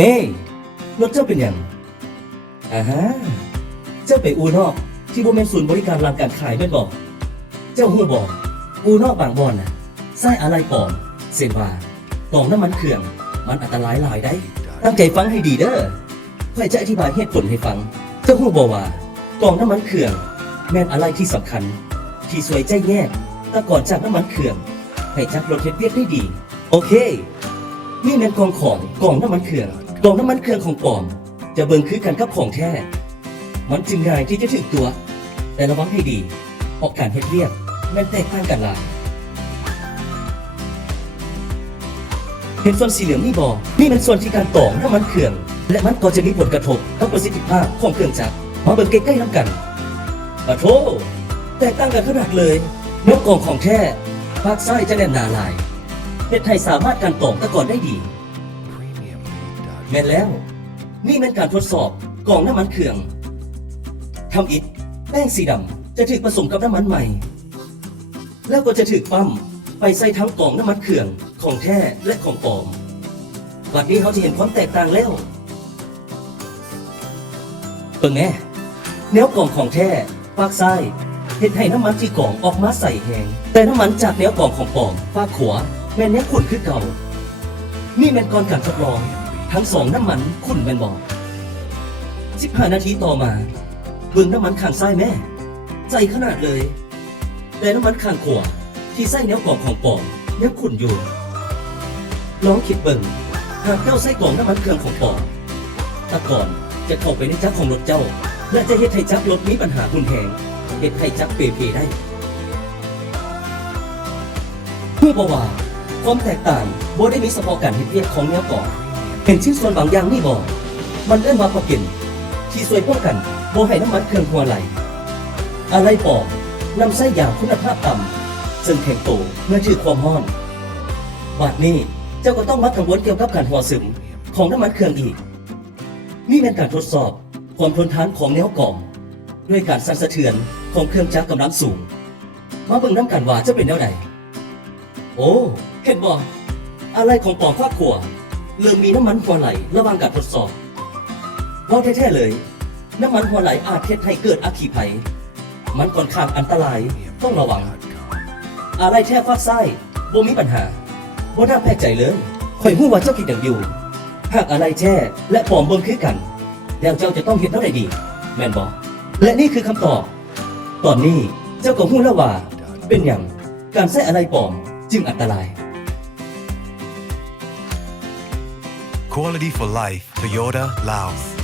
เฮ้รถเจ้าเป็นหยังฮะเจ้าไปอูนอกที่บ่แม่นศูนย์บริการหลังการขายแม่นบ่เจ้าฮู้บ่อูนอกบางบ่อนน่ะใส่อะไรปลอมเส้นว่ากล่องน้ำมันเครื่องมันอันตรายหลายได้ตั้งใจฟังให้ดีเด้อข้อยจะอธิบายเหตุผลให้ฟังเจ้าฮู้บ่ว่ากล่องน้ำมันเครื่องแม่นอะไรที่สำคัญที่สวยใจแยกแต่ก่อนจากน้ำมันเครื่องให้จักรถเฮ็ดเวียกได้ดีโอเคนี่แม่นกล่องน้ำมันเครื่องกล่องน้ำมันเครื่องของปลอมจะเบิ่งคือกันกับของแท้มันจึงง่ายที่จะถึกตัวแต่ระวังให้ดีเพราะการเฮ็ดเวียกแม่นแตกต่างกันหลายเห็นส่วนสีเหลืองนี่บ่นี่เป็นส่วนที่การต่อน้ำมันเครื่องและมันก็จะมีผลกระทบต่อประสิทธิภาพของเครื่องจักรมาเบิ่งใกล้ๆนำกันปะโถแตกต่างกันขนาดเลยนกกล่องของแท้ภาคซ้ายจะแน่นหนาหลายเฮ็ดให้สามารถการต่อตะกอนได้ดีแม่นแล้วนี่เป็นการทดสอบกล่องน้ำมันเครื่องทำอิฐแป้งสีดำจะถูกผสมกับน้ำมันใหม่แล้วก็จะถูกปั๊มไปใส่ทั้งกล่องน้ำมันเครื่องของแท้และของปลอมบัดนี้เขาจะเห็นความแตกต่างแล้วเบิ่งแน่แนวกล่องของแท้ฝากซ้ายเฮ็ดให้น้ำมันที่กล่องออกมาใส่แห้งแต่น้ำมันจากแนวกล่องของปลอมฝากขวาแม่นแนวขุ่นคือเก่านี่แม่นก่อนการทดลองทั้งสองน้ำมันขุ่นแม่นบ่15 นาทีต่อมาเบิ่งน้ำมันข้างซ้ายแม่ใจขนาดเลยแต่น้ำมันข้างขวาที่ใส่แนวกล่องของปลอมยังขุ่นอยู่ลองคิดเบิ่งหากเจ้าใส่กล่องน้ำมันเครื่องของปลอมตะก่อนจะเข้าไปในจักรของรถเจ้าและจะเฮ็ดให้จักรรถมีปัญหารุนแรงเฮ็ดให้จักรเปได้เพื่อบอกว่าความแตกต่างบ่ได้มีเฉพาะการเฮ็ดเวียกของแนวกล่องเห็นชิ้นส่วนบางอย่างนี่บ่มันเอิ้นว่าพอกินที่ช่วยป้องกันบ่ให้น้ำมันเครื่องหัวไหลอะไรปลอมนำใส่ยางคุณภาพต่ำซึ่งแข็งโตเมื่อถือความร้อนบัดนี้เจ้าก็ต้องมากังวลเกี่ยวกับการหัวซึมของน้ำมันเครื่องอีกนี่เป็นการทดสอบความทนทานของแนวกล่องด้วยการสั่นสะเทือนของเครื่องจักรกำลังสูงมาเบิ่งน้ำกันว่าจะเป็นแนวใดโอ้เห็นบ่อะไรของปลอมครอบครัวเริ่มมีน้ำมันหัวไหลระหว่างการทดสอบว่าแท้ๆเลยน้ำมันหัวไหลอาจเฮ็ดให้เกิดอัคคีภัยมันค่อนข้างอันตรายต้องระวังอะไรแท้ฟากไส้บ่มีปัญหาบ่น่าแปลกใจเลยข่อยฮู้ว่าเจ้าคิดอย่างอยู่หากอะไรแท้และปลอมเบิ่งคือกันแล้วเจ้าจะต้องเฮ็ดเท่าใดดีแม่นบ่และนี่คือคำตอบตอนนี้เจ้าก็ฮู้แล้วว่าเป็นหยังการใช้อะไรปลอมจึงอันตราย Quality for life, Toyota, Laos.